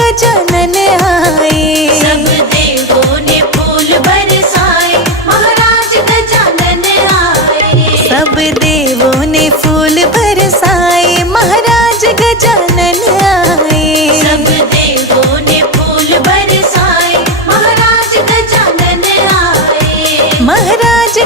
गजानन आए। सब देवों ने फूल बरसाए, महाराज गजानन आए। सब देवों ने फूल बरसाए, महाराज गजानन आए। सब देवों ने फूल बरसाए, महाराज गजानन आए। महाराज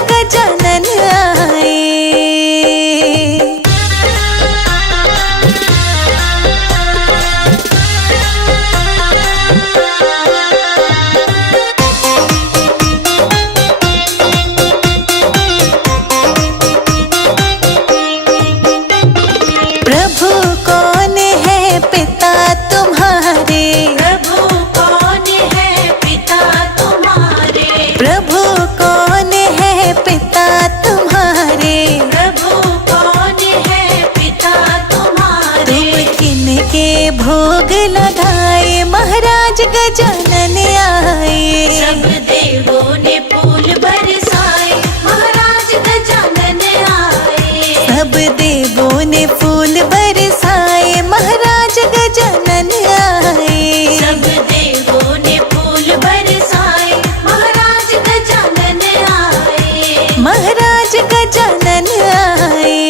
गजानन आए। प्रभु कौन है पिता तुम्हारे? प्रभु कौन है पिता तुम्हारे? प्रभु कौन है पिता तुम्हारे? प्रभु कौन है पिता तुम्हारे? तुम किनके भोग लगाए, महाराज गजानन आए। सब देवों ने फूल बरसाए, महाराज गजानन आए। सब देवों ने फूल बरसाए, महाराज गजानन आए। सब देवों ने फूल बरसाए, महाराज गजानन आए। महाराज गजानन आए।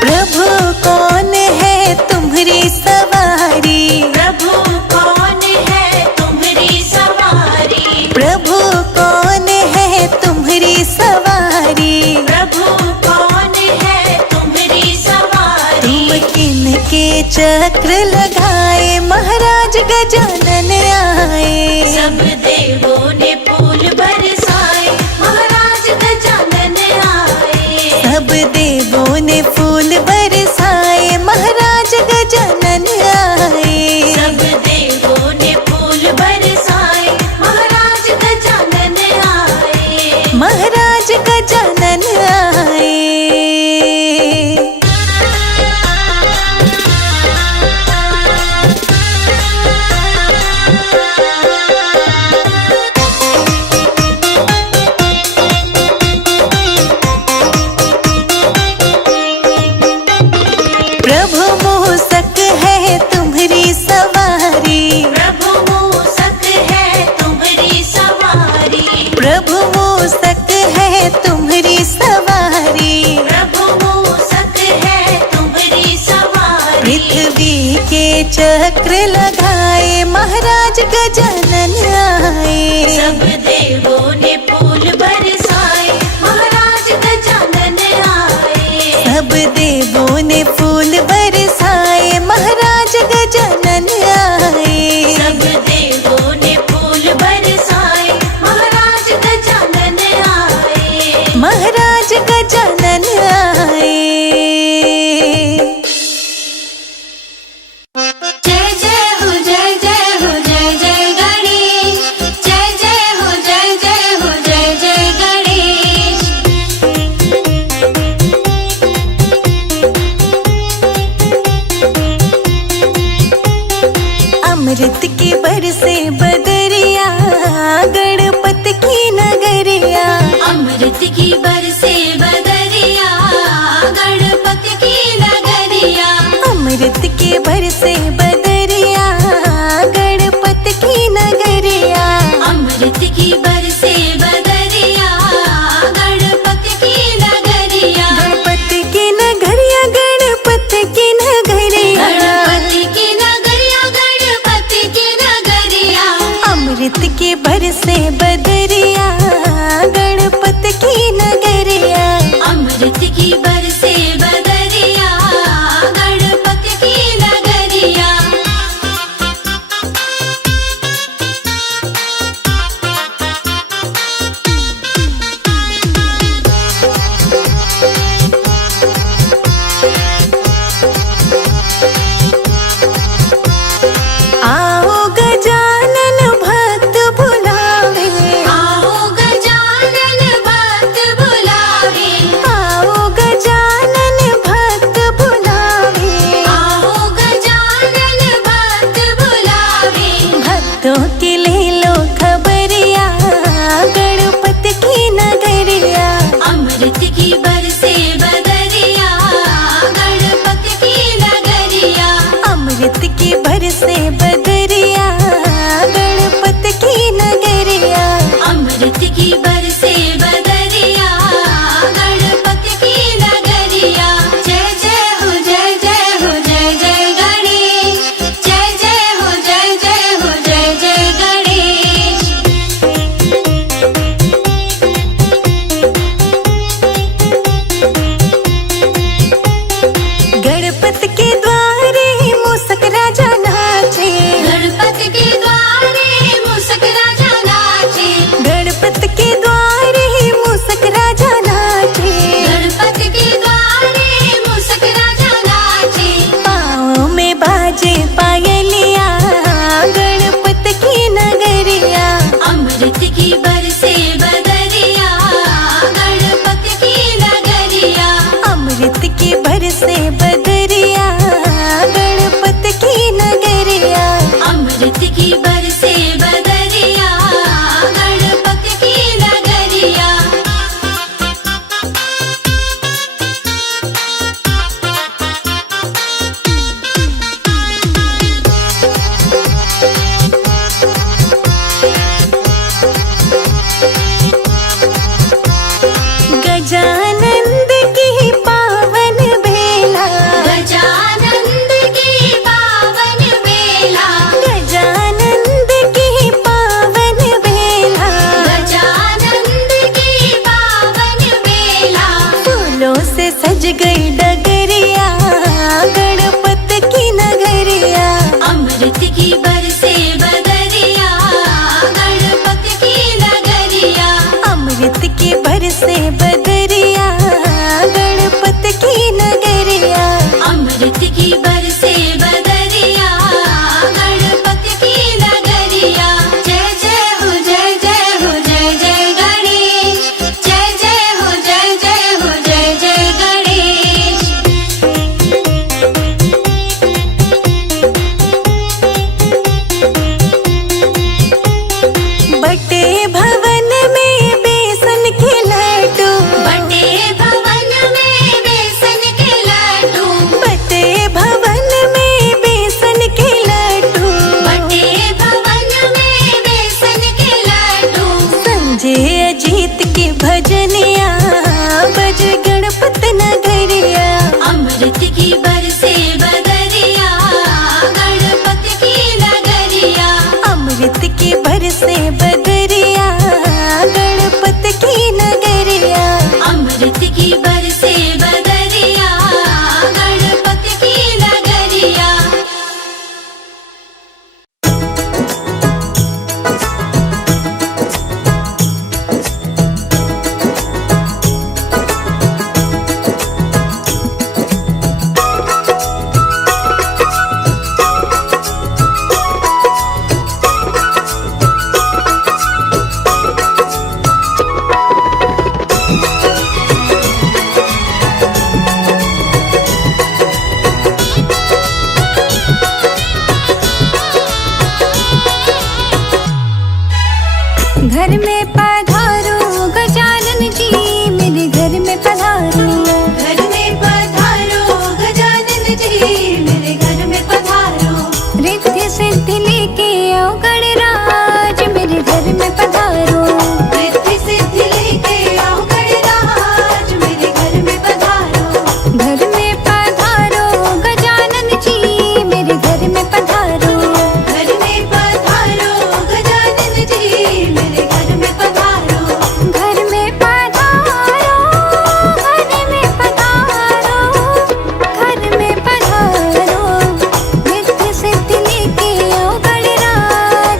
प्रभु कौन है तुम्हारी सवारी? प्रभु कौन है तुम्हारी सवारी? प्रभु कौन है तुम्हारी सवारी? प्रभु कौन है तुम्हारी सवारी? तुम किनके चक्र लगाए, महाराज गजानन आए। सब देवों ने फूल बरसाए, महाराज गजानन आए। सब देवों ने फूल बरसाए, महाराज गजानन आए। सब देवों ने फूल बरसाए, महाराज गजानन आए। महाराज गजानन आए। प्रभु मूसक है तुम्हारी सवारी। प्रभु मूसक है तुम्हारी सवारी। प्रभु मूसक है तुम्हारी सवारी। प्रभु मूसक है तुम्हारी सवारी। पृथ्वी के चक्र लगाए, महाराज गजानन आए। सब देवों ने फूल बरसाए, महाराज गजानन आए। सब देवों ने फूल बरसाए, महाराज गजानन आए। सब अमृत की बरसे बदरिया गणपति की नगरिया। अमृत की बरसे बदरिया गणपति की नगरिया। अमृत की बरसे बदरिया गणपति की नगरिया। अमृत की बरसे बदरिया गणपति की नगरिया। गणपति की नगरिया गणपति की नगरिया। गणपति की नगरिया गणपति की नगरिया। अमृत की बरसे बदरिया गणपति की नगरिया। अमृत की बरसे बदरिया गणपति की नगरिया। आओ गजानन भक्त बुलावे। आओ गजानन भक्त बुलावे। आओ गजानन भक्त बुलावे। आओ गजानन भक्त बुलावे। भक्तों की ले लो खबरिया गणपति की नगरिया। अमृत की बरसे बदरिया गणपति की नगरिया। अमृत की बरसे बदरिया गणपति की नगरिया। अमृत की बरसे बदरिया गणपति की नगरिया। जय जय हो जय जय हो जय जय गणेश। जय जय हो जय जय हो जय जय गणेश। आओ गणराज मेरे घर में पधारो। रिद्धि सिद्धि लेके आओ गणराज मेरे घर में पधारो। घर में पधारो गजानन जी मेरे घर में पधारो। घर में पधारो गजानन जी मेरे घर में पधारो। घर में पधारो घर में पधारो। घर में पधारो रिद्धि सिद्धि लेके आओ गणराज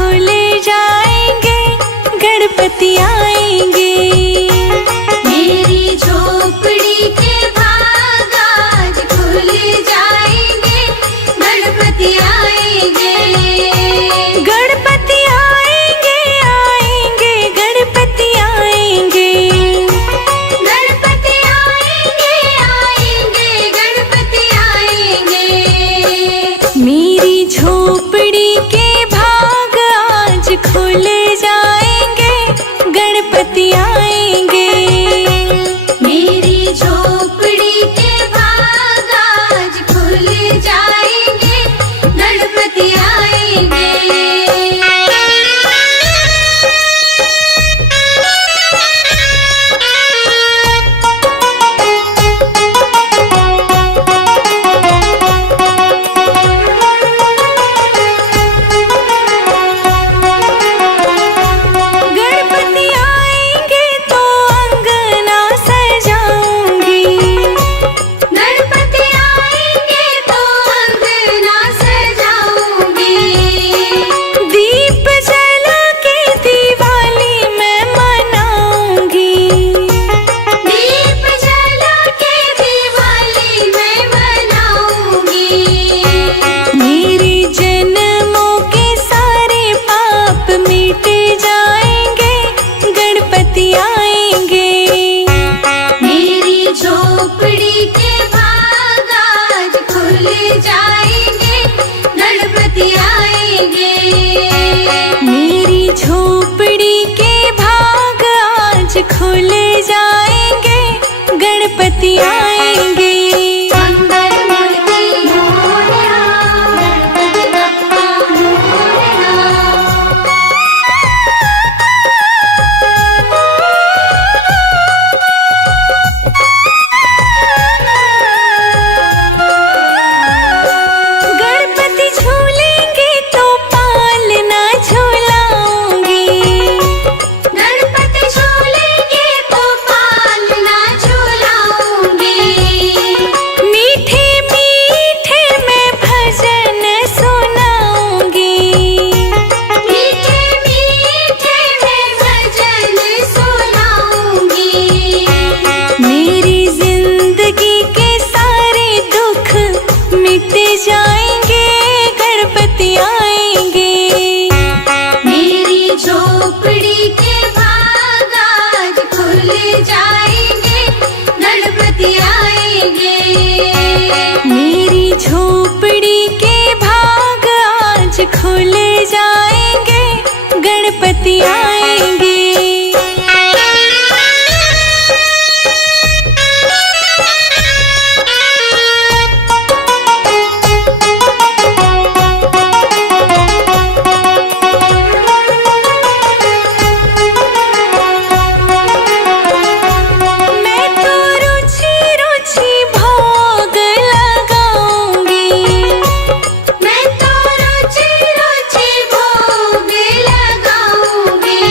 खुले जाएंगे, गणपति आएंगे। मेरी झोपड़ी के भाग आज खुल जाएंगे, गणपति आएंगे। गणपति आएंगे, आएंगे, गणपति आएंगे। गणपति आएंगे, आएंगे, गणपति आएंगे। मेरी झोपड़ी के भाग आज खुल जाएंगे, गणपति आएंगे। मेरी झोपड़ी के भाग आज खुल जाएंगे, गणपति आएंगे। गणपति आएंगे तो अंगना सजाऊंगी। गणपति आएंगे तो अंगना सजाऊंगी। दीप जला के दिवाली मैं मनाऊंगी। दीप जला के दिवाली मैं मनाऊंगी। मेरे जन्मों के सारे पाप मिट जाएंगे, गणपति आएंगे। मेरी झोपड़ी के भाग आज खुल जाएंगे, गणपति आएंगे। मेरी झोपड़ी के भाग आज खुल जाएंगे, गणपति आएंगे। मंगल मूर्ति मोरया, गणपति बप्पा मोरया। गणपति झूलेंगे तो पालना झूलाऊंगी। गणपति झूलेंगे तो पालना झूलाऊंगी। मीठे मीठे मैं भजन सुनाऊंगी। मीठे मीठे मैं भजन सुनाऊंगी। मेरी जिंदगी के सारे दुख मिट जाएंगे, गणपति आएंगे। मेरी झोपड़ी के भाग आज खुल जाएंगे, गणपति आएंगे। मेरी झोपड़ी के भाग आज खुल जाएंगे, गणपति आएंगे। मैं तो रुचि रुचि भोग लगाऊंगी। मैं तो रुचि रुचि भोग लगाऊंगी।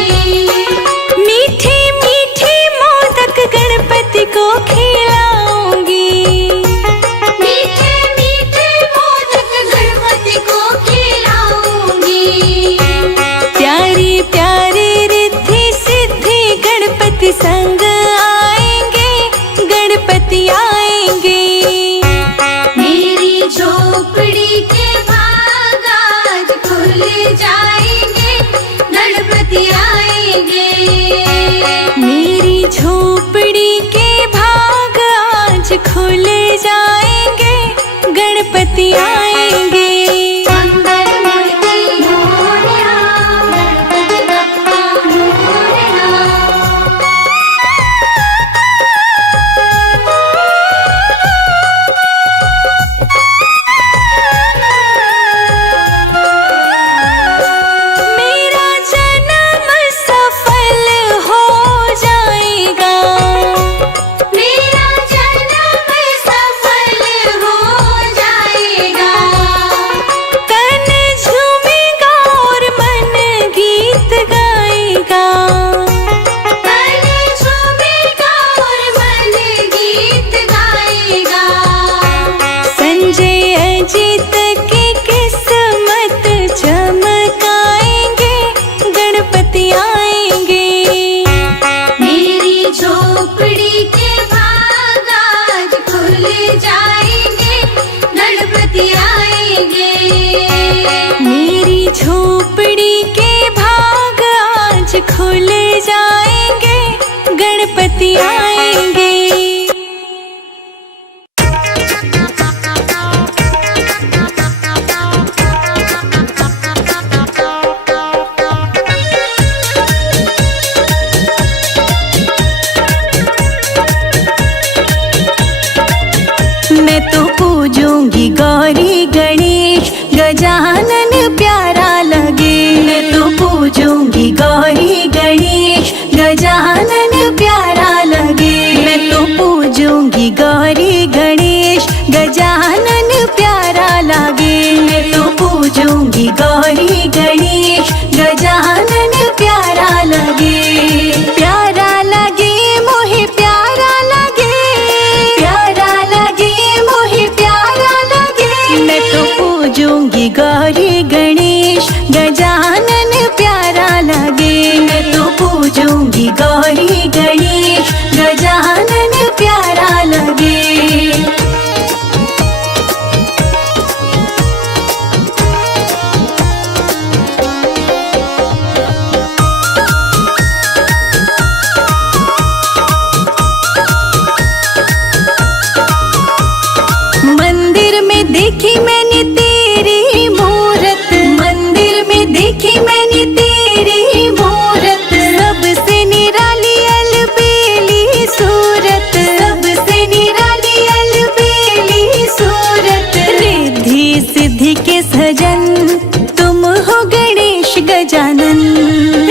गजानन।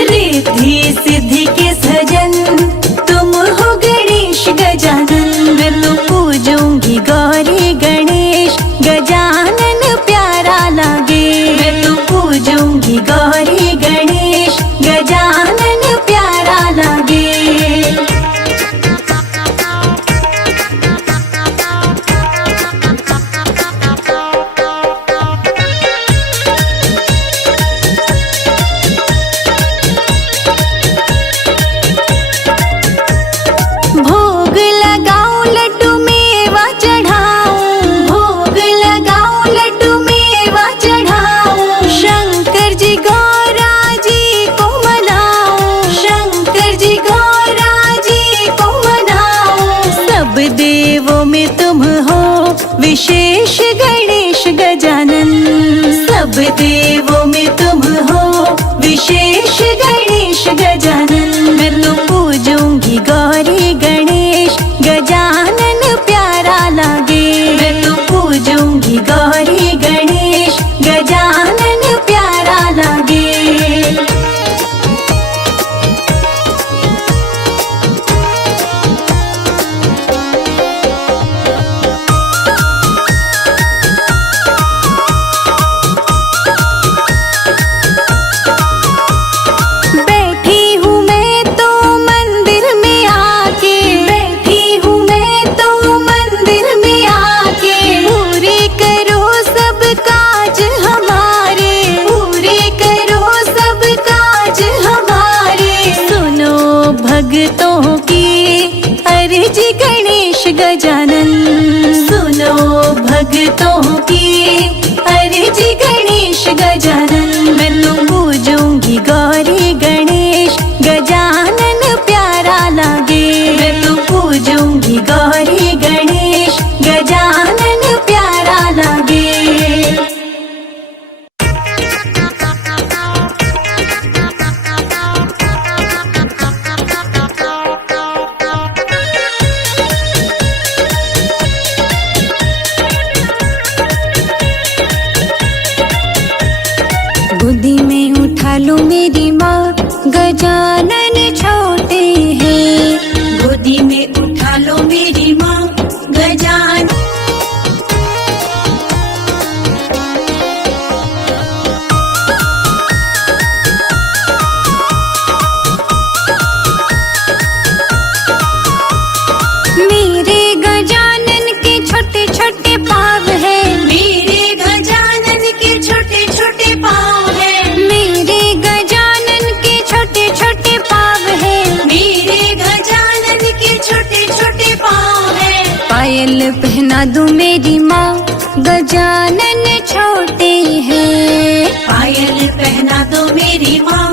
रिद्धि सिद्धि के सजन तुम हो गणेश गजानन। मैं तो पूजूंगी गौरी गणेश गजानन प्यारा लागे। मैं तो पूजूंगी गौरी गणेश गजानन प्यारा लागे। भोग लगाऊं लड्डू मेवा चढ़ाऊं। भोग लगाऊं लड्डू मेवा चढ़ाऊं। शंकर जी गौरा जी को मनाऊं। शंकर जी गौरा जी को मनाऊं। सब देवों में तुम हो विशेष गणेश गजानन। सब देवों में तुम हो विशेष गणेश गजानन। मैं तो पूजूंगी गौरी गणेश गजानन प्यारा लागे। मैं तो पूजूंगी गौरी गणेश गजानन प्यारा लागे। बैठी हूँ मैं तो मंदिर में आके। बैठी हूँ मैं तो मंदिर में आके। पूरे करो सब काज हमारे। पूरे करो सब काज हमारे। सुनो भक्तों की अर्जी गणेश गजानन। सुनो भक्तों की अर्जी गणेश गजानन। मैं तो पूजूंगी गौरी गणेश गजानन प्यारा लागे। मैं तो पूजूंगी गौरी गणेश गजानन प्यारा लागे। गोदी में उठा लो मेरी माँ गजानन छोटे हैं। गोदी में उठा लो मेरी माँ गजानन। मेरे गजानन के छोटे छोटे पाँव है। मेरे गजानन के छोटे छोटे पाँव है। मेरे गजानन के छोटे छोटे पाँव है। मेरे गजानन के छोटे छोटे पाँव है। पायल पहना दूं मेरी माँ गजानन छोटे हैं। पायल पहना दो मेरी माँ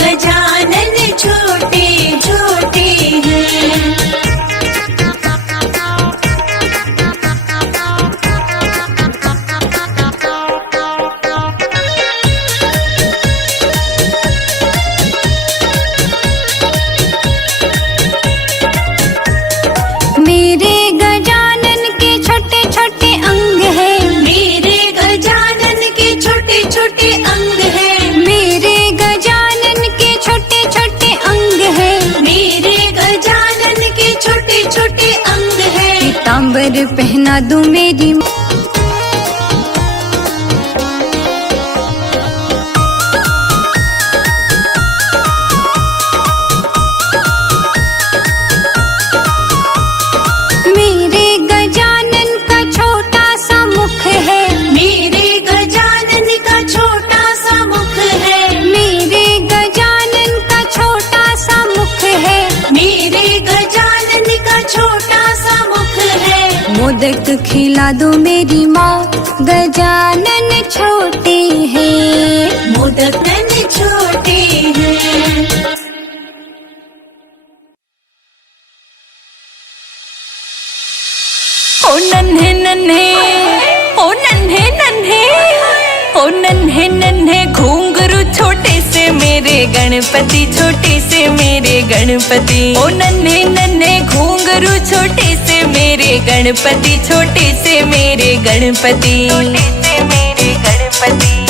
गजानन छोटे छोटे हैं। मेरे गजानन के छोटे छोटे अंग है। मेरे गजानन के छोटे छोटे अंग है। मेरे गजानन के छोटे छोटे अंग है। मेरे गजानन के छोटे छोटे अंग है। पीतांबर पहना दूं मेरी माँ। मेरे गजानन का छोटा सा मुख है। मेरे गजानन का छोटा सा मुख है। मेरे गजानन का छोटा सा मुख है। मेरे गजानन का छोटा सा मुख है। मोदक खिला दो मेरी माँ गजानन छोटे हैं। मोदक छोटे हैं। ओ नन्हे नन्हे, ओ नन्हे नन्हे, ओ नन्हे नन्हे घुंघरू छोटे से मेरे गणपति, छोटे से मेरे गणपति। ओ नन्हे नन्हे घुंघरू छोटे से मेरे गणपति, छोटे से मेरे गणपति, छोटे से मेरे गणपति।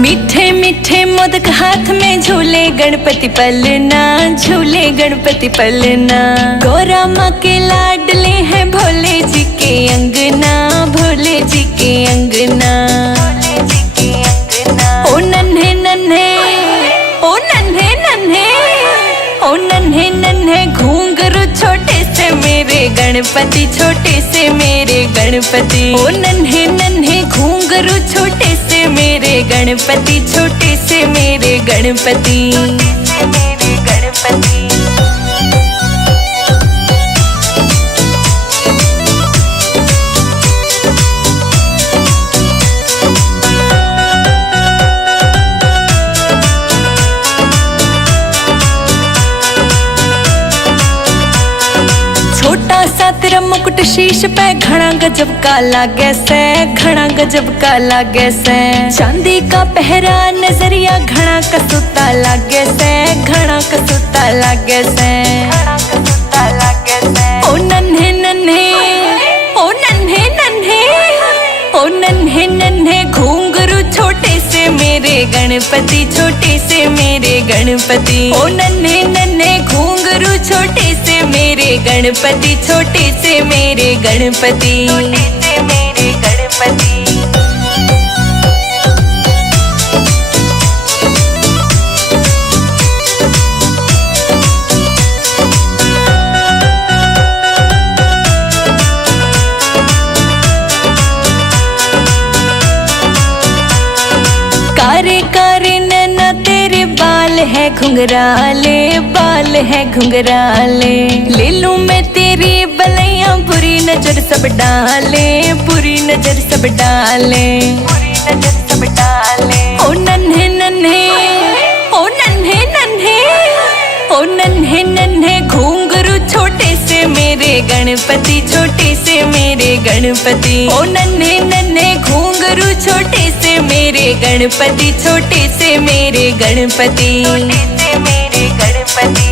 मीठे मीठे मोदक हाथ में झूले गणपति पलना, झूले गणपति पलना। गौरा माँ के लाडले हैं भोले जी के अंगना, भोले जी के अंगना। ओ नन्हे नन्हे, ओ नन्हे नन्हे, ओ नन्हे नन्हे घूंघरू छोटे से मेरे गणपति, छोटे से मेरे गणपति। ओ नन्हे नन्हे घूंघरू छोटे से मेरे गणपति, छोटे से मेरे गणपति, छोटे से मेरे गणपति। छोटा सा तेरा मुकुट शीश पे घना गजब का लागे से, घना गजब का लागे से। चांदी का पहरा नजरिया घना कसूता लागे से, घना कसूता लागे से। ओ नन्हे नन्हे, ओ नन्हे नन्हे, ओ नन्हे नन्हे घूंघरू छोटे से मेरे गणपति, छोटे से मेरे गणपति। ओ नन्हे नन्हे घूंघरू छोटे से मेरे गणपति, छोटे से मेरे गणपति, छोटे से मेरे गणपति। कारे कारे नैना तेरे बाल है घुंघराले, बाल है घुंघराले। ले लूं मैं तेरी बलैया बुरी नजर सब डाले, बुरी नजर सब डाले, बुरी नजर सब डाले। ओ नन्हे नन्हे, ओ नन्हे नन्हे, ओ नन्हे नन्हे घूंघरू छोटे से मेरे गणपति, छोटे से मेरे गणपति। ओ नन्हे नन्हे घूंघरू छोटे से मेरे गणपति, छोटे से मेरे गणपति, छोटे से मेरे गणपति।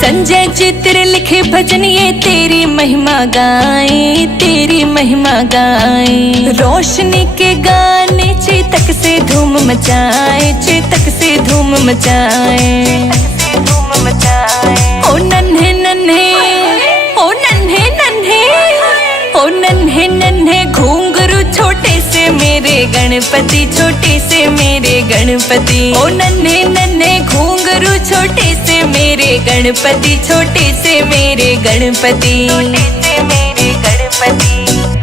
संजय चित्र लिखे भजन ये तेरी महिमा गाए, तेरी महिमा गाए। रोशनी के गाने चेतक से धूम मचाए, चेतक से धूम मचाए। ओ नन्हे नन्हे, ओ नन्हे नन्हे, ओ नन्हे नन्हे घूंघरू छोटे से मेरे गणपति, छोटे से मेरे गणपति। ओ नन्हे नन्हे घूंघरू छोटे से मेरे गणपति, छोटे से मेरे गणपति, छोटे से मेरे गणपति।